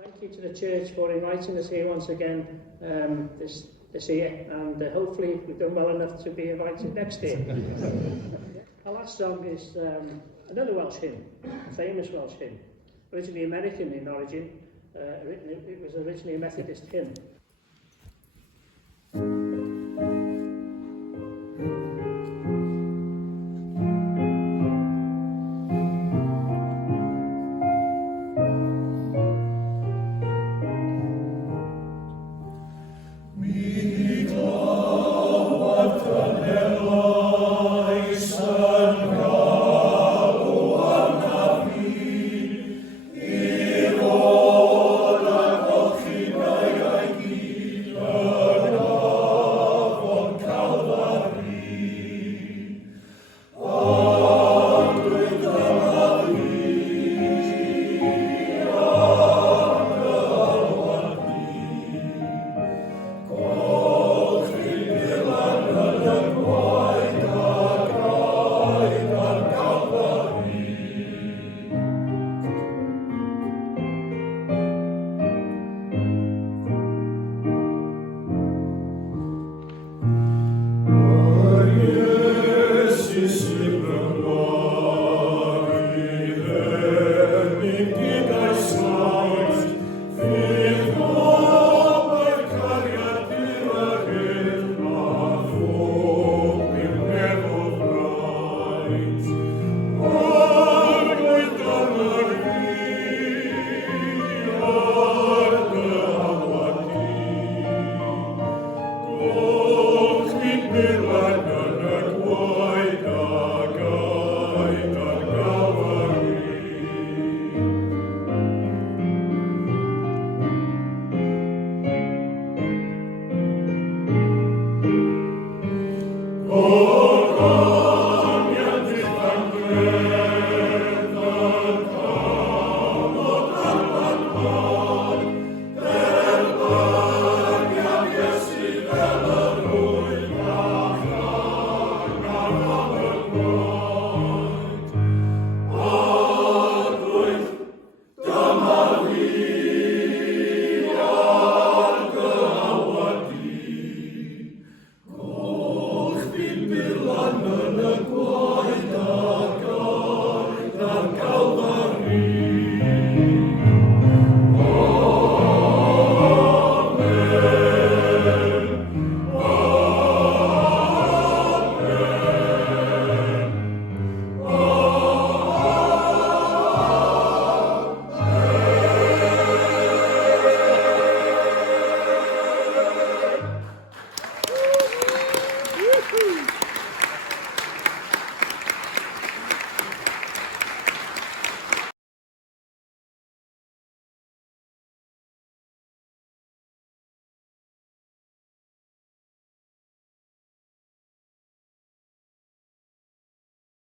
Thank you to the church for inviting us here once again this year, and hopefully we've done well enough to be invited next year. Our last song is another Welsh hymn, a famous Welsh hymn, originally American in origin. It was originally a Methodist hymn,